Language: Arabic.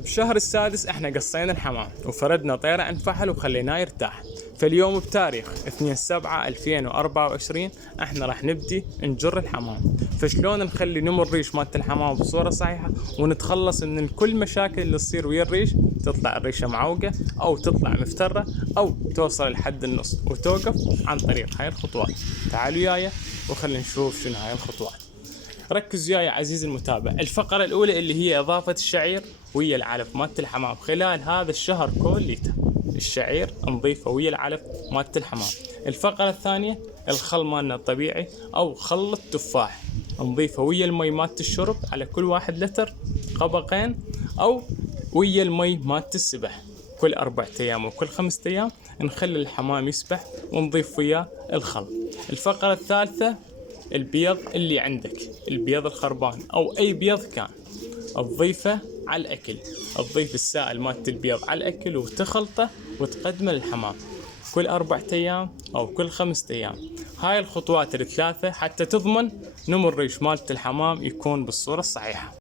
بشهر السادس احنا قصينا الحمام وفردنا طيره عند فحل وخليناه يرتاح. فاليوم بتاريخ 2/7/2024 احنا راح نبدي نجر الحمام. فشلون نخلي نمو الريش مالت الحمام بصوره صحيحه ونتخلص من كل مشاكل اللي تصير ويا الريش، تطلع الريشه معوقه او تطلع مفتره او توصل لحد النص وتوقف عن طريق هاي الخطوات. تعالوا وياي وخلينا نشوف شنو هاي الخطوات. ركز وياي عزيزي المتابع. الفقرة الأولى اللي هي إضافة الشعير ويا العلف مالت الحمام خلال هذا الشهر كليته. الشعير نضيفه ويا العلف مالت الحمام. الفقرة الثانية الخل مالنا الطبيعي أو خل التفاح، نضيفه ويا المي مالت الشرب على كل 1 لتر قبقين، أو ويا المي مالت السبح كل 4 أيام وكل 5 أيام نخلي الحمام يسبح ونضيف وياه الخل. الفقرة الثالثة البيض اللي عندك، البيض الخربان او اي بيض كان، تضيفه على الاكل، تضيف السائل مالت البيض على الاكل وتخلطه وتقدمه للحمام كل 4 ايام او كل 5 ايام. هاي الخطوات الثلاثة حتى تضمن نمو الريش مالت الحمام يكون بالصورة الصحيحة.